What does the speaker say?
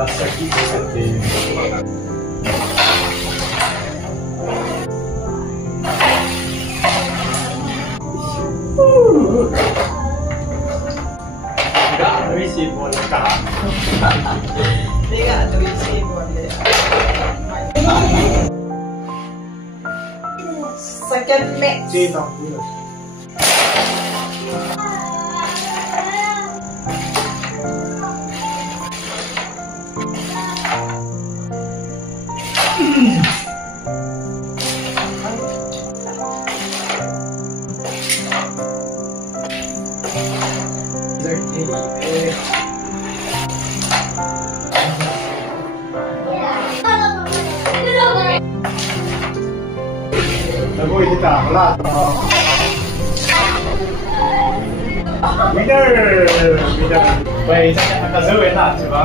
Basta kita saja. Enggak berisi boneka. Tidak berisi boneka. Second mix. Cina. Lagu ini tak berat. Winner. Baik, saya akan kasih wena, coba.